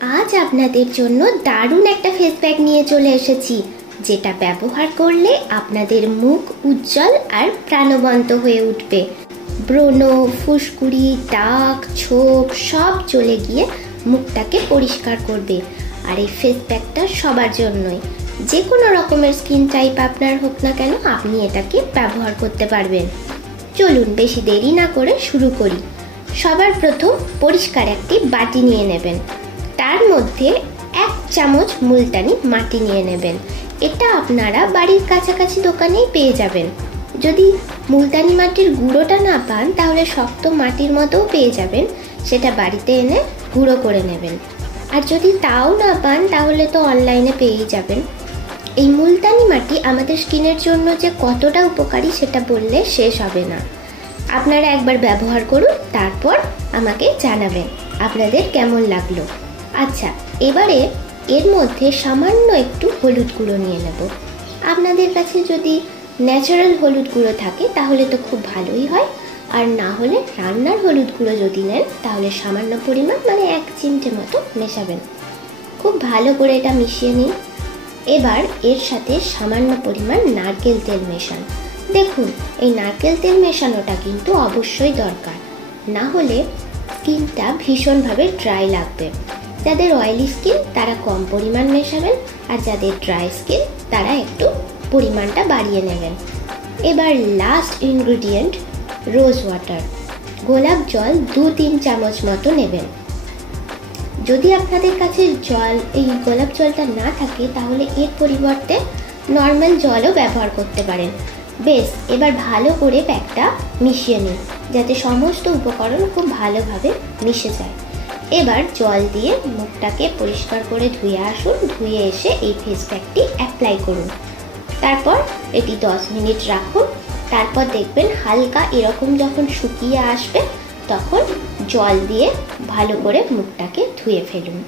আজ আপনাদের জন্য দারুণ একটা ফেস প্যাক নিয়ে চলে এসেছি, যেটা ব্যবহার করলে আপনাদের মুখ উজ্জ্বল আর প্রাণবন্ত হয়ে উঠবে। ব্রণ, ফুসকুড়ি, দাগ, ছোপ সব চলে গিয়ে মুখটাকে পরিষ্কার করবে। আর এই ফেস প্যাকটা সবার জন্যই, যে কোনো রকমের স্কিন টাইপ আপনার হোক না কেন, আপনি এটাকে ব্যবহার করতে পারবেন। চলুন বেশি দেরি না করে শুরু করি। সবার প্রথম পরিষ্কার একটি বাটি নিয়ে নেবেন, তার মধ্যে 1 চামচ মুলতানি মাটি নিয়ে নেবেন। এটা আপনারা বাড়ির কাছাকাছি দোকানেই পেয়ে যাবেন। যদি মুলতানি মাটির গুঁড়োটা না পান তাহলে শক্ত মাটির মতোও পেয়ে যাবেন, সেটা বাড়িতে এনে গুঁড়ো করে নেবেন। আর যদি তাও না পান তাহলে তো অনলাইনে পেয়েই যাবেন। এই মুলতানি মাটি আমাদের স্কিনের জন্য যে কতটা উপকারী সেটা বললে শেষ হবে না। আপনারা একবার ব্যবহার করুন, তারপর আমাকে জানাবেন আপনাদের কেমন লাগলো। আচ্ছা, এবারে এর মধ্যে সামান্য একটু হলুদ গুঁড়ো নিয়ে নেব। আপনাদের কাছে যদি ন্যাচারাল হলুদ গুঁড়ো থাকে তাহলে তো খুব ভালোই হয়, আর না হলে রান্নার হলুদ গুঁড়ো যদি নেন তাহলে সামান্য পরিমাণ, মানে 1 চিমটে মতো মেশাবেন। খুব ভালো করে এটা মিশিয়ে নিন। এবার এর সাথে সামান্য পরিমাণ নারকেল তেল মেশান। দেখুন, এই নারকেল তেল মেশানোটা কিন্তু অবশ্যই দরকার, না হলে স্কিনটা ভীষণভাবে ড্রাই লাগবে। যাদের অয়েলি স্কিন তারা কম পরিমাণ মেশাবেন, আর যাদের ড্রাই স্কিন তারা একটু পরিমাণটা বাড়িয়ে নেবেন। এবার লাস্ট ইনগ্রিডিয়েন্ট রোজ ওয়াটার, গোলাপ জল 2-3 চামচ মতো নেবেন। যদি আপনাদের কাছে এই গোলাপ জলটা না থাকে তাহলে এর পরিবর্তে নর্মাল জলও ব্যবহার করতে পারেন। বেশ, এবার ভালো করে প্যাকটা মিশিয়ে নিন যাতে সমস্ত উপকরণ খুব ভালোভাবে মিশে যায়। এবার জল দিয়ে মুখটাকে পরিষ্কার করে ধুয়ে আসুন। ধুয়ে এসে এই ফেস প্যাকটি অ্যাপ্লাই করুন। তারপর এটি 10 মিনিট রাখুন। তারপর দেখবেন হালকা এরকম যখন শুকিয়ে আসবে তখন জল দিয়ে ভালো করে মুখটাকে ধুয়ে ফেলুন।